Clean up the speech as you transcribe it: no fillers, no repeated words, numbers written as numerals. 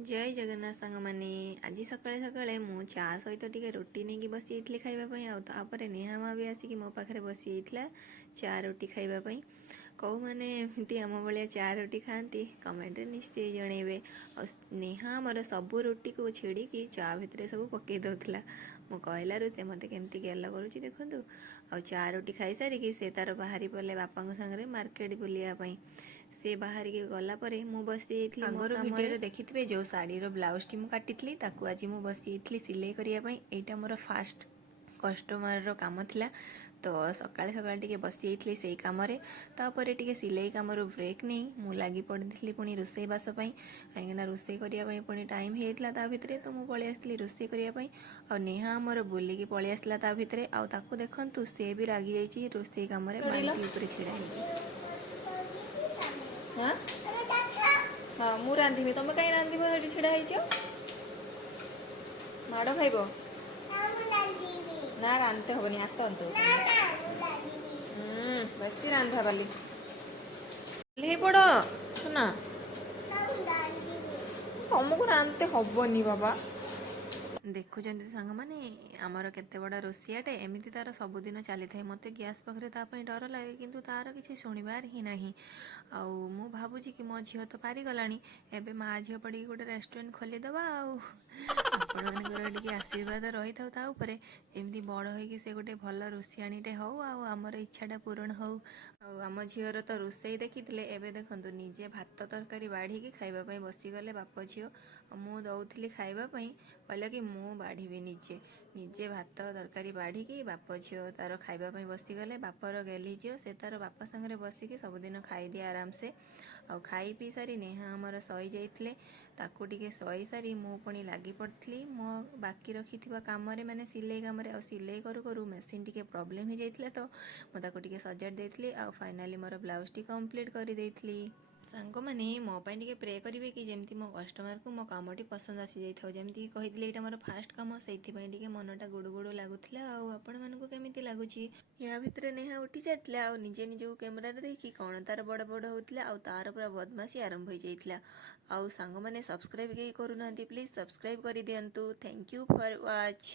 जय जगन्नाथ सांग माने आज सकाଳେ सकाଳେ ମୁଁ ଚା ସହିତ ଟିକେ ରୁଟି ନେଇକି ବସି ଯାଇଥିଲି ଖାଇବା ପାଇଁ। ଆଉ ତାପରେ ନେହା ମା ବି ଆସିକି ମୋ ପାଖରେ ବସି ଯାଇଥିଲା ଚା ରୁଟି ଖାଇବା ପାଇଁ। କେଉଁମାନେ ଏମିତି ଆମ ଭଳିଆ ଚା ରୁଟି ଖାଆନ୍ତି କମେଣ୍ଟରେ ନିଶ୍ଚୟ ଜଣେଇବେ। ଆଉ ନେହା ଆମର ସବୁ ରୁଟିକୁ ଛିଡ଼ିକି ଚା ଭିତରେ ସବୁ ପକାଇ ଦେଉଥିଲା। ମୁଁ କହିଲାରୁ ସେ ମୋତେ କେମିତି ଗେଲ କରୁଛି ଦେଖନ୍ତୁ। ଆଉ ଚା ରୁଟି ଖାଇସାରିକି ସେ ତାର ବାହାରି ପଡ଼ିଲେ ବାପାଙ୍କ ସାଙ୍ଗରେ ମାର୍କେଟ ବୁଲିବା ପାଇଁ। ସେ ବାହାରିକି ଗଲା ପରେ ମୁଁ ବସି ଯାଇଥିଲି ମୋ କାମରେ। ଭିଡ଼ିଓରେ ଦେଖିଥିବେ ଯେଉଁ ଶାଢ଼ୀର ବ୍ଲାଉଜଟି ମୁଁ କାଟିଥିଲି ତାକୁ ଆଜି ମୁଁ ବସି ଯାଇଥିଲି ସିଲେଇ କରିବା ପାଇଁ। ଏଇଟା ମୋର ଫାଷ୍ଟ କଷ୍ଟମରର କାମ ଥିଲା, ତ ସକାଳେ ସକାଳେ ଟିକେ ବସି ଯାଇଥିଲି ସେଇ କାମରେ। ତାପରେ ଟିକେ ସିଲେଇ କାମରୁ ବ୍ରେକ୍ ନେଇ ମୁଁ ଲାଗି ପଡ଼ିଥିଲି ପୁଣି ରୋଷେଇବାସ ପାଇଁ, କାହିଁକିନା ରୋଷେଇ କରିବା ପାଇଁ ପୁଣି ଟାଇମ୍ ହେଇଯାଇଥିଲା ତା ଭିତରେ। ତ ମୁଁ ପଳେଇ ଆସିଥିଲି ରୋଷେଇ କରିବା ପାଇଁ। ଆଉ ନେହା ଆମର ବୁଲିକି ପଳେଇ ଆସିଲା ତା ଭିତରେ। ଆଉ ତାକୁ ଦେଖନ୍ତୁ ସେ ବି ରାଗିଯାଇଛି ରୋଷେଇ କାମରେ ବାଲ୍ଟି ଉପରେ ଛିଡ଼ା ହେଇକି। ହଁ ମୁଁ ରାନ୍ଧିବି, ତମେ କାହିଁ ରାନ୍ଧିବ? ସେଠି ଛିଡ଼ା ହେଇଛ, ମାଡ଼ ଖାଇବ ନା? ରାନ୍ଧତେ ହବନି, ଆସନ୍ତୁ। ବେଶୀ ରାନ୍ଧା ବାଲି ପଡ଼ ଶୁନା, ତମକୁ ରାନ୍ଧତେ ହବନି ବାବା। ଦେଖୁଛନ୍ତି ସାଙ୍ଗମାନେ ଆମର କେତେ ବଡ଼ ରୋଷିଆଟେ। ଏମିତି ତାର ସବୁଦିନ ଚାଲିଥାଏ। ମୋତେ ଗ୍ୟାସ୍ ପାଖରେ ତା ପାଇଁ ଡର ଲାଗେ, କିନ୍ତୁ ତାର କିଛି ଶୁଣିବାର ହିଁ ନାହିଁ। ଆଉ ମୁଁ ଭାବୁଛି କି ମୋ ଝିଅ ତ ପାରିଗଲାଣି, ଏବେ ମା ଝିଅ ପଡ଼ିକି ଗୋଟେ ରେଷ୍ଟୁରାଣ୍ଟ ଖୋଲିଦେବା। ଆଉ ଆପଣମାନଙ୍କର ଟିକେ ଆଶୀର୍ବାଦ ରହିଥାଉ ତା ଉପରେ, ଯେମିତି ବଡ଼ ହୋଇକି ସେ ଗୋଟେ ଭଲ ରୋଷିଆଣୀଟେ ହେଉ, ଆଉ ଆମର ଇଚ୍ଛାଟା ପୂରଣ ହେଉ। ଆଉ ଆମ ଝିଅର ତ ରୋଷେଇ ଦେଖିଥିଲେ, ଏବେ ଦେଖନ୍ତୁ ନିଜେ ଭାତ ତରକାରୀ ବାଢ଼ିକି ଖାଇବା ପାଇଁ ବସିଗଲେ ବାପ ଝିଅ। ମୁଁ ଦଉଥିଲି ଖାଇବା ପାଇଁ, କହିଲା କି ମୁଁ ବାଢ଼ିବି ନିଜେ। ନିଜେ ଭାତ ତରକାରୀ ବାଢ଼ିକି ବାପ ଝିଅ ତାର ଖାଇବା ପାଇଁ ବସିଗଲେ। ବାପର ଗେଲି ଝିଅ, ସେ ତାର ବାପା ସାଙ୍ଗରେ ବସିକି ସବୁଦିନ ଖାଇଦିଏ ଆରାମସେ। ଆଉ ଖାଇ ପିଇ ସାରି ନେହା ଆମର ଶୋଇ ଯାଇଥିଲେ, ତାକୁ ଟିକେ ଶୋଇ ସାରି ମୁଁ ପୁଣି ଲାଗି ପଡ଼ିଥିଲି ମୋ ବାକି ରଖିଥିବା କାମରେ, ମାନେ ସିଲେଇ କାମରେ। ଆଉ ସିଲେଇ କରୁ କରୁ ମେସିନ୍ ଟିକେ ପ୍ରୋବ୍ଲେମ୍ ହେଇଯାଇଥିଲା, ତ ମୁଁ ତାକୁ ଟିକେ ସଜାଡ଼ି ଦେଇଥିଲି। ଆଉ ଫାଇନାଲି ମୋର ବ୍ଲାଉଜଟି କମ୍ପ୍ଲିଟ୍ କରିଦେଇଥିଲି। ସାଙ୍ଗମାନେ ମୋ ପାଇଁ ଟିକେ ପ୍ରେ କରିବେ କି ଯେମିତି ମୋ କଷ୍ଟମରକୁ ମୋ କାମଟି ପସନ୍ଦ ଆସିଯାଇଥାଉ। ଯେମିତି କହିଥିଲି ଏଇଟା ମୋର ଫାଷ୍ଟ କାମ, ସେଇଥିପାଇଁ ଟିକେ ମନଟା ଗୁଡ଼ୁ ଗୁଡ଼ୁ ଲାଗୁଥିଲା। ଆଉ ଆପଣମାନଙ୍କୁ କେମିତି ଲାଗୁଛି? ୟା ଭିତରେ ନେହା ଉଠି ଯାଇଥିଲା ଆଉ ନିଜେ ନିଜକୁ କ୍ୟାମେରାରେ ଦେଖି କ'ଣ ତାର ବଡ଼ ବଡ଼ ହେଉଥିଲା। ଆଉ ତାର ପୁରା ବଦମାସି ଆରମ୍ଭ ହୋଇଯାଇଥିଲା। ଆଉ ସାଙ୍ଗମାନେ ସବସ୍କ୍ରାଇବ୍ କେହି କରୁନାହାନ୍ତି, ପ୍ଲିଜ୍ ସବସ୍କ୍ରାଇବ୍ କରିଦିଅନ୍ତୁ। Thank you for watch.